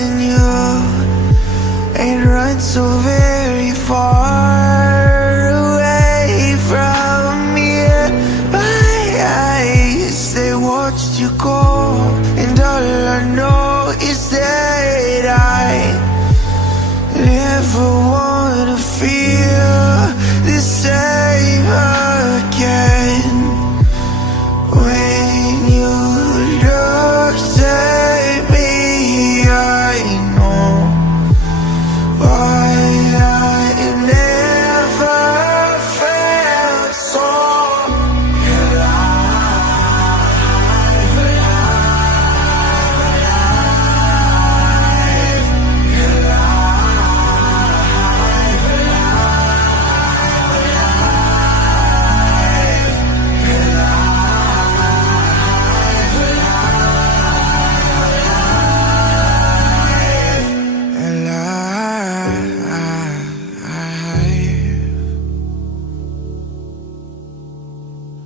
and you ain't run so very far away from me. My eyes, they watched you go, and all I know is that I never wanna feel the same again. When you looked at me, I know why I never felt so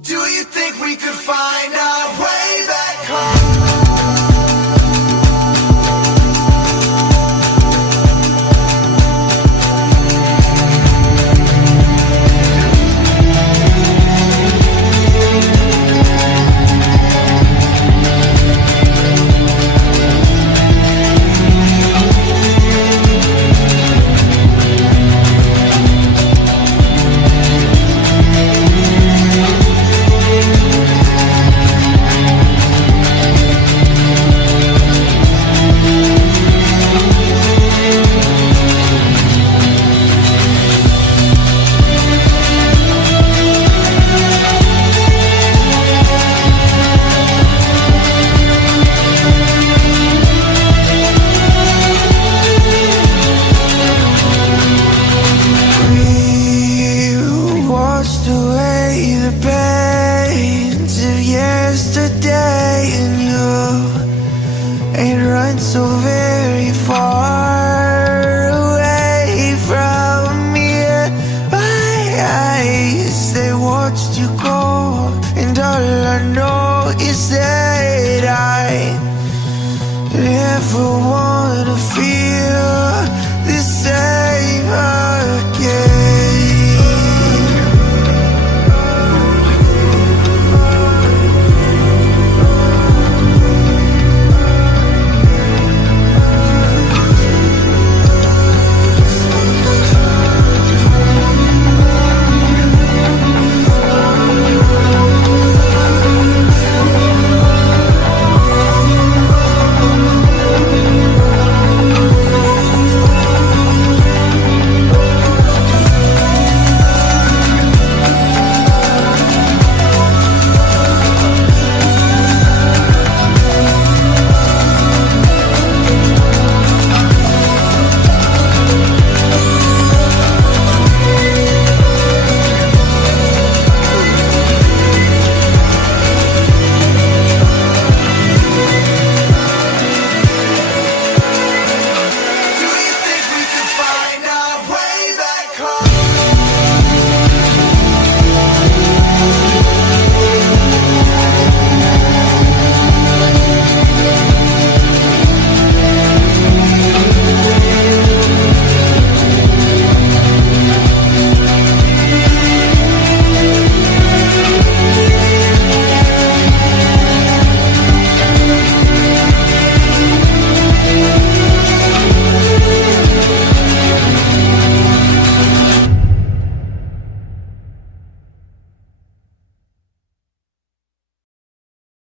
Do you think we could find our way back home? Away the pains of yesterday, and you ain't run so very far away from me. My eyes, they watched you go, and all I know is that I never want